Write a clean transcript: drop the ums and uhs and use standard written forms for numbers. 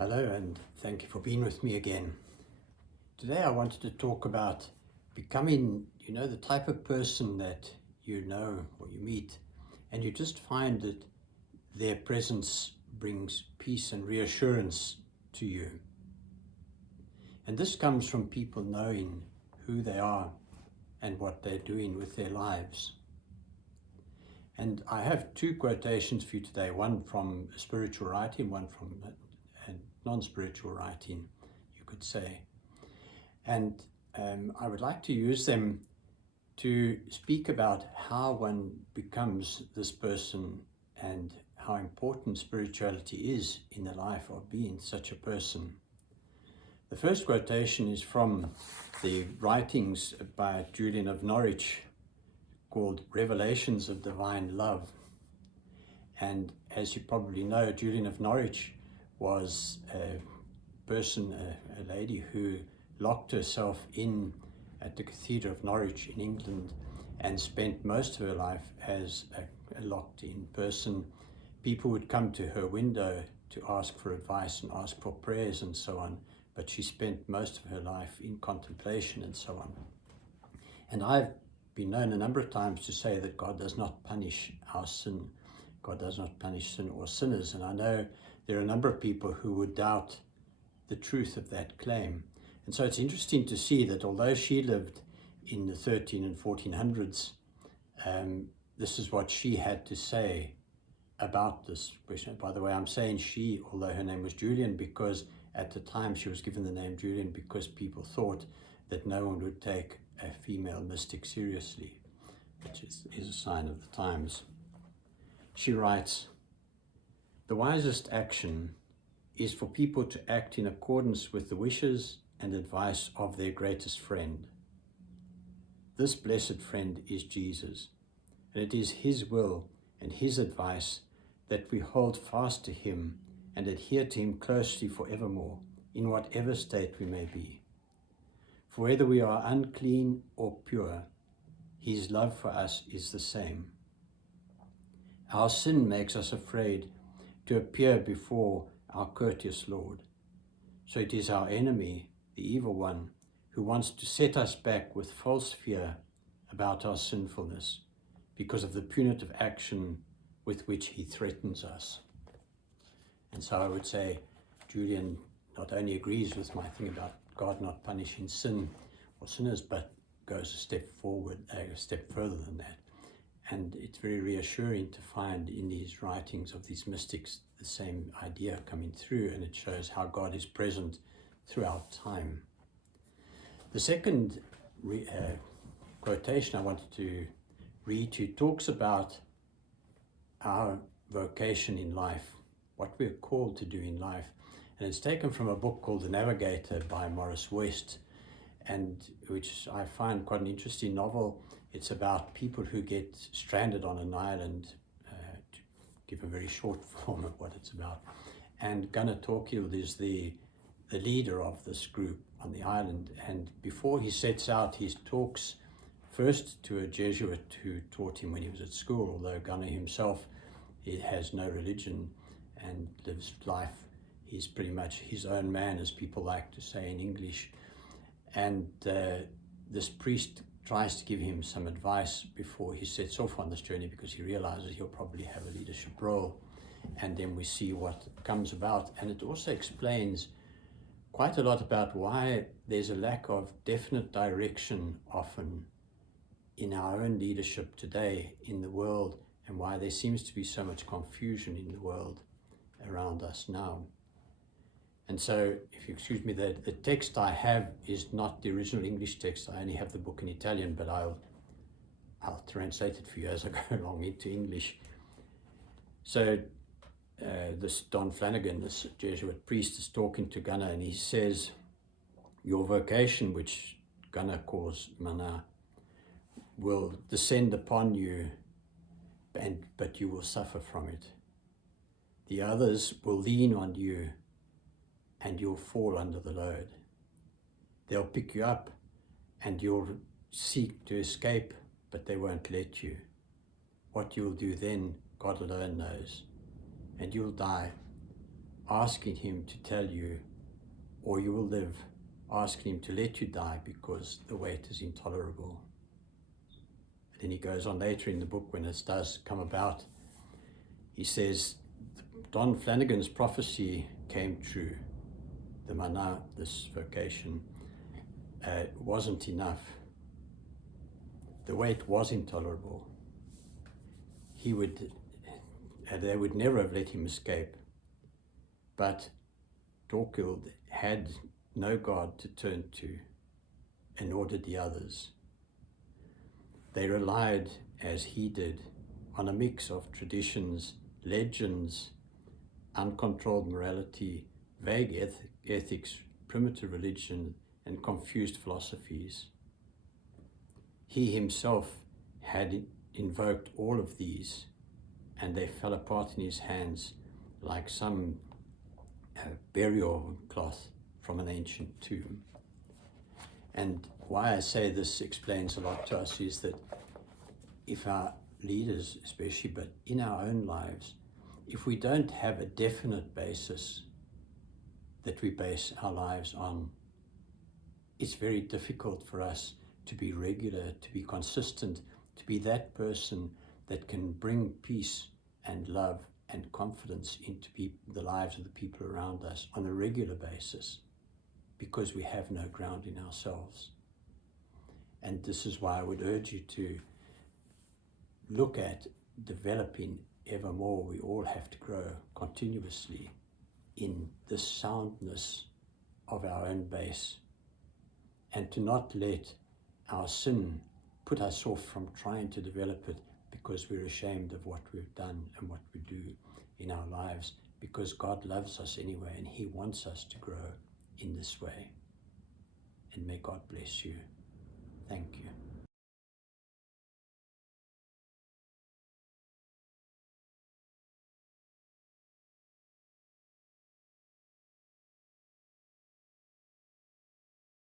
Hello, and thank you for being with me again. Today I wanted to talk about becoming, the type of person that you know or you meet, and you just find that their presence brings peace and reassurance to you. And this comes from people knowing who they are and what they're doing with their lives. And I have two quotations for you today, one from spiritual writing, one from non-spiritual writing, you could say. And I would like to use them to speak about how one becomes this person and how important spirituality is in the life of being such a person. The first quotation is from the writings by Julian of Norwich called Revelations of Divine Love. And as you probably know, Julian of Norwich was a person, a lady who locked herself in at the Cathedral of Norwich in England and spent most of her life as a locked in person. People would come to her window to ask for advice and ask for prayers and so on, but she spent most of her life in contemplation and so on. And I've been known a number of times to say that God does not punish our sin. God does not punish sin or sinners. And I know there are a number of people who would doubt the truth of that claim. And so it's interesting to see that although she lived in the 13 and 1400s, this is what she had to say about this question. By the way, I'm saying she, although her name was Julian, because at the time she was given the name Julian because people thought that no one would take a female mystic seriously, which is a sign of the times. She writes, "The wisest action is for people to act in accordance with the wishes and advice of their greatest friend. This blessed friend is Jesus, and it is his will and his advice that we hold fast to him and adhere to him closely forevermore, in whatever state we may be. For whether we are unclean or pure, his love for us is the same. Our sin makes us afraid to appear before our courteous Lord. So it is our enemy, the evil one, who wants to set us back with false fear about our sinfulness because of the punitive action with which he threatens us." And so I would say Julian not only agrees with my thing about God not punishing sin or sinners, but goes a step forward, a step further than that. And it's very reassuring to find in these writings of these mystics the same idea coming through, and it shows how God is present throughout time. The second quotation I wanted to read to talks about our vocation in life, what we're called to do in life. And it's taken from a book called The Navigator by Morris West, and which I find quite an interesting novel. It's about people who get stranded on an island, to give a very short form of what it's about. And Gunnar Torkild is the leader of this group on the island. And before he sets out, he talks first to a Jesuit who taught him when he was at school, although Gunnar himself, he has no religion and lives life. He's pretty much his own man, as people like to say in English. And this priest tries to give him some advice before he sets off on this journey, because he realizes he'll probably have a leadership role. And then we see what comes about. And it also explains quite a lot about why there's a lack of definite direction often in our own leadership today in the world, and why there seems to be so much confusion in the world around us now. And so, if you excuse me, the text I have is not the original English text. I only have the book in Italian, but I'll translate it for you as I go along into English. So this Don Flanagan, this Jesuit priest, is talking to Gunnar, and he says, "Your vocation, which Gunnar calls mana, will descend upon you, but you will suffer from it. The others will lean on you, and you'll fall under the load. They'll pick you up, and you'll seek to escape, but they won't let you. What you'll do then, God alone knows, and you'll die asking him to tell you, or you will live, asking him to let you die because the wait is intolerable. And then he goes on later in the book, when it does come about, he says, Don Flanagan's prophecy came true. The mana, this vocation, wasn't enough. The wait was intolerable. They would never have let him escape. But Torquil had no God to turn to, and nor did the others. They relied, as he did, on a mix of traditions, legends, uncontrolled morality, vague ethics, primitive religion, and confused philosophies. He himself had invoked all of these, and they fell apart in his hands like some burial cloth from an ancient tomb. And why I say this explains a lot to us is that if our leaders especially, but in our own lives, if we don't have a definite basis that we base our lives on, it's very difficult for us to be regular, to be consistent, to be that person that can bring peace and love and confidence into the lives of the people around us on a regular basis, because we have no ground in ourselves. And this is why I would urge you to look at developing ever more. We all have to grow continuously in the soundness of our own base, and to not let our sin put us off from trying to develop it because we're ashamed of what we've done and what we do in our lives, because God loves us anyway, and he wants us to grow in this way. And may God bless you. Thank you.